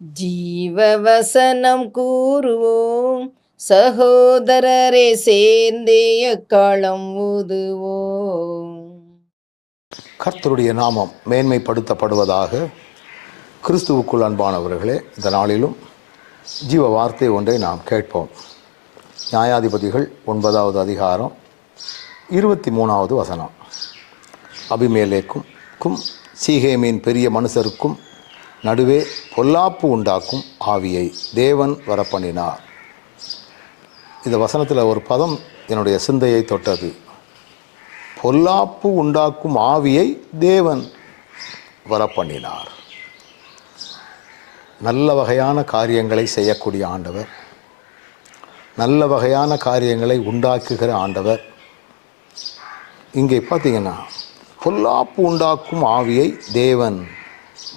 ஜீவவசனம் கூறுவோம், சகோதரரே சேர்ந்தே எக்காலம் ஊதுவோம். கர்த்தருடைய நாமம் மேன்மைப்படுத்தப்படுவதாக. கிறிஸ்துவுக்குள் அன்பானவர்களே, இந்த நாளிலும் ஜீவ வார்த்தை ஒன்றை நாம் கேட்போம். நியாயாதிபதிகள் 9வது அதிகாரம் 23வது வசனம். அபிமெலேக்கும் சீகேமின் பெரிய மனுஷருக்கும் நடுவே பொல்லாப்பு உண்டாக்கும் ஆவியை தேவன் வரப்பண்ணினார். இந்த வசனத்தில் ஒரு பதம் என்னுடைய சிந்தையை தொட்டது. பொல்லாப்பு உண்டாக்கும் ஆவியை தேவன் வரப்பண்ணினார். நல்ல வகையான காரியங்களை செய்யக்கூடிய ஆண்டவர், நல்ல வகையான காரியங்களை உண்டாக்குகிற ஆண்டவர். இங்கே பார்த்தீங்கன்னா பொல்லாப்பு உண்டாக்கும் ஆவியை தேவன்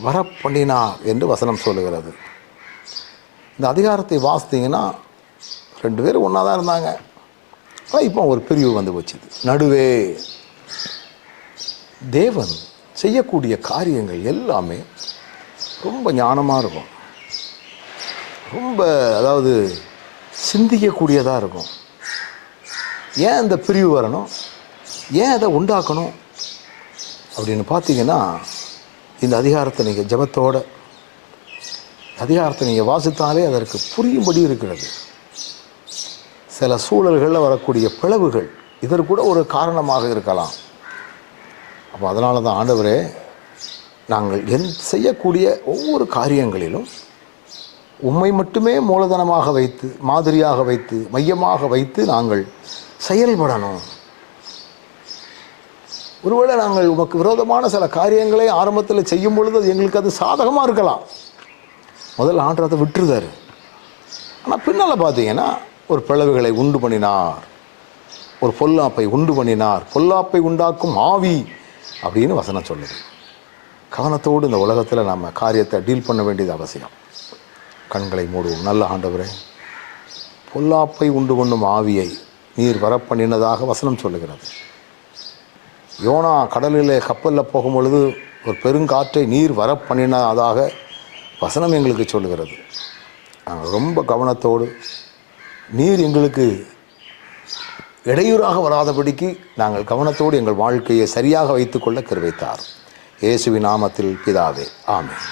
வரப்பண்ணினார் என்று வசனம் சொல்லுகிறது. இந்த அதிகாரத்தை வாசித்தீங்கன்னா 2 பேரும் ஒன்றா தான் இருந்தாங்க. ஆனால் இப்போ ஒரு பிரிவு வந்து போச்சுது. நடுவே தேவன் செய்யக்கூடிய காரியங்கள் எல்லாமே ரொம்ப ஞானமாக இருக்கும், ரொம்ப அதாவது சிந்திக்கக்கூடியதாக இருக்கும். ஏன் இந்த பிரிவு வரணும், ஏன் அதை உண்டாக்கணும் அப்படின்னு பார்த்தீங்கன்னா, இந்த அதிகாரத்தை நீங்கள் ஜெபத்தோட அதிகாரத்தை நீங்கள் வாசித்தாலே அதற்கு புரியும்படி இருக்கிறது. சில சூழல்களில் வரக்கூடிய பிளவுகள் இதற்கு கூட ஒரு காரணமாக இருக்கலாம். அப்போ அதனால தான் ஆண்டவரே, நாங்கள் செய்யக்கூடிய ஒவ்வொரு காரியங்களிலும் உம்மை மட்டுமே மூலதனமாக வைத்து, மாதிரியாக வைத்து, மையமாக வைத்து நாங்கள் செயல்படணும். ஒருவேளை நாங்கள் உமக்கு விரோதமான சில காரியங்களை ஆரம்பத்தில் செய்யும் பொழுது எங்களுக்கு அது சாதகமாக இருக்கலாம். முதல்ல ஆண்டவர் அதை விட்டுருதாரு. ஆனால் பின்னால் பார்த்தீங்கன்னா ஒரு பிளவுகளை உண்டு பண்ணினார், ஒரு பொல்லாப்பை உண்டு பண்ணினார். பொல்லாப்பை உண்டாக்கும் ஆவி அப்படின்னு வசனம் சொல்லுது. கவனத்தோடு இந்த உலகத்தில் நம்ம காரியத்தை டீல் பண்ண வேண்டியது அவசியம். கண்களை மூடுவோம். நல்ல ஆண்டவரே, பொல்லாப்பை உண்டு பண்ணும் ஆவியை நீர் வரப்பண்ணினதாக வசனம் சொல்லுகிறது. யோனா கடலில் கப்பலில் போகும் பொழுது ஒரு பெருங்காற்றை நீர் வரப்பண்ணினதாக வசனம் எங்களுக்கு சொல்லுகிறது. நாங்கள் ரொம்ப கவனத்தோடு நீர் எங்களுக்கு இடையூறாக வராதபடிக்கு நாங்கள் கவனத்தோடு எங்கள் வாழ்க்கையை சரியாக வைத்துக்கொள்ள கிருபை தாரும். இயேசுவின் நாமத்தில் பிதாவே, ஆமென்.